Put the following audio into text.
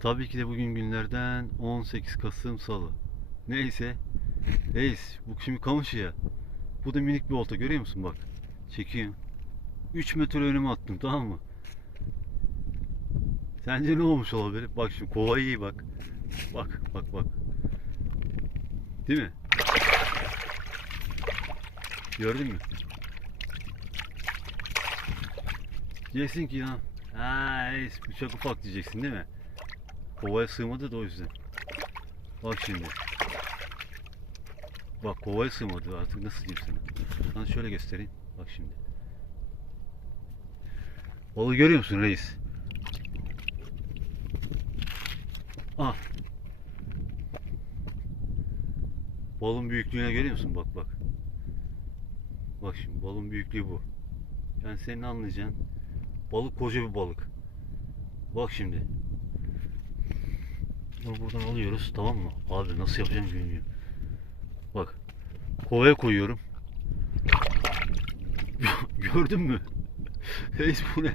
Tabii ki de bugün günlerden 18 Kasım Salı. Neyse. Reis bu şimdi kamış ya. Bu da minik bir olta görüyor musun bak. Çekeyim. 3 metre önüme attım tamam mı? Sence ne olmuş olabilir? Bak şimdi kovayı iyi bak. Bak bak bak. Değil mi? Gördün mü? Diyeceksin ki ya. Ha, reis, bu çok ufak diyeceksin değil mi? Kovaya sığmadı da o yüzden. Bak şimdi. Bak kovaya sığmadı artık nasıl diyeyim sana. Sana şöyle göstereyim. Bak şimdi. Balığı görüyor musun reis? Ah. Balın büyüklüğüne görüyor musun? Bak bak. Bak şimdi balın büyüklüğü bu. Yani senin anlayacağın balık koca bir balık. Bak şimdi. Bunu buradan alıyoruz tamam mı? Abi nasıl yapacağım bilmiyorum. Bak. Kovaya koyuyorum. Gördün mü? Reis bu ne?